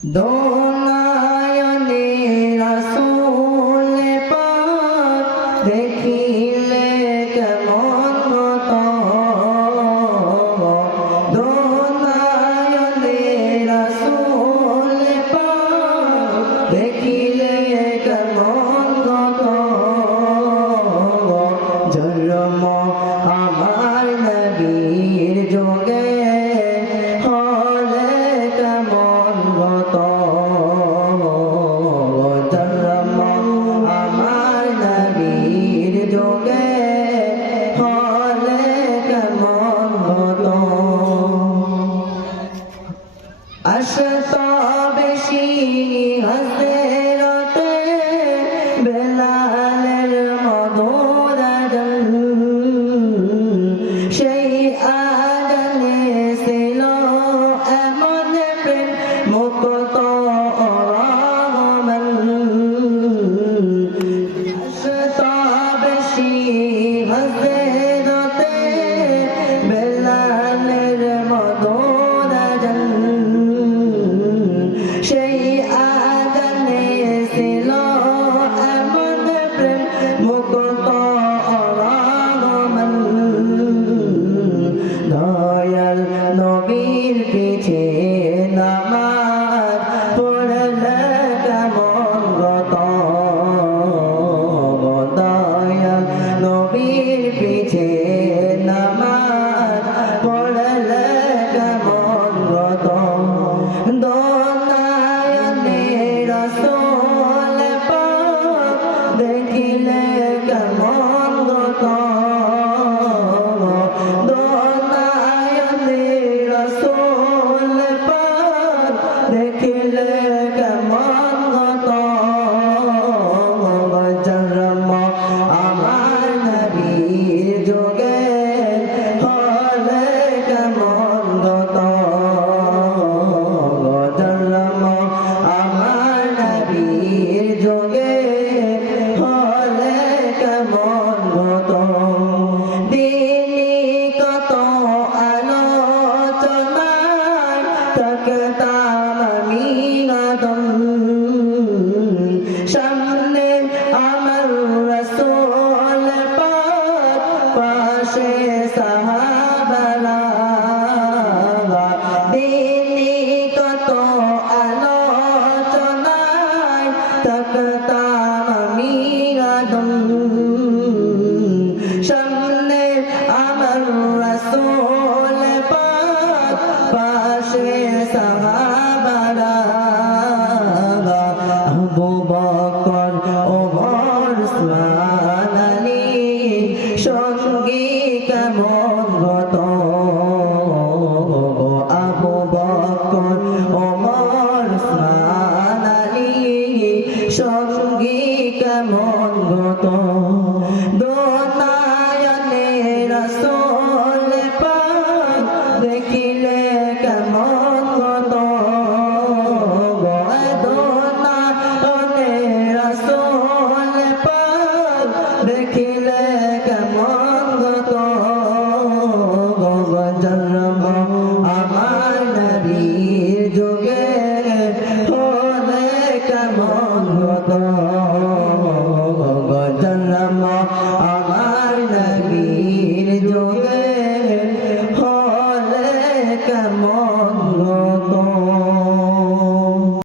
দোনায়নে রাসূল পাক দেখিলে কেমন হতো দোনায়নে রাসূল পাক দেখিলে কেমন হতো জন্ম আমার নবীর যোগে হলে কেমন হতো জন্ম আমার নবীর যোগে হলে কেমন হতো আসত বেশি হযরতে বেলালের মধুর আযান সেই আযানে ছিল এমন প্রেম মুক্ত রহমান আসত বেশি হযরতে বেলালের মধুর আযান সেই আযানে ছিল এমন প্রেম মুক্ত রহমান দয়াল নবীর পিছে নামাজ পড়লে কেমন হতো দয়াল নবীর পিছে নামাজ পড়লে কেমন হতো দোনায়নে রাসূল পাক দেখিলে কেমন হতো দোনায়নে রাসূল পাক দেখিলে কেমন হতো জন্ম আমার নবীর যোগে হলে কেমন হতো জন্ম আমার নবীর যোগে হলে কেমন হতো দিনী কত আলোচনায় থাকতাম আমি নদম সামনে আমার রাসূল পাক পাশে সাহাবারা দিনী কত আলোচনায় থাকতাম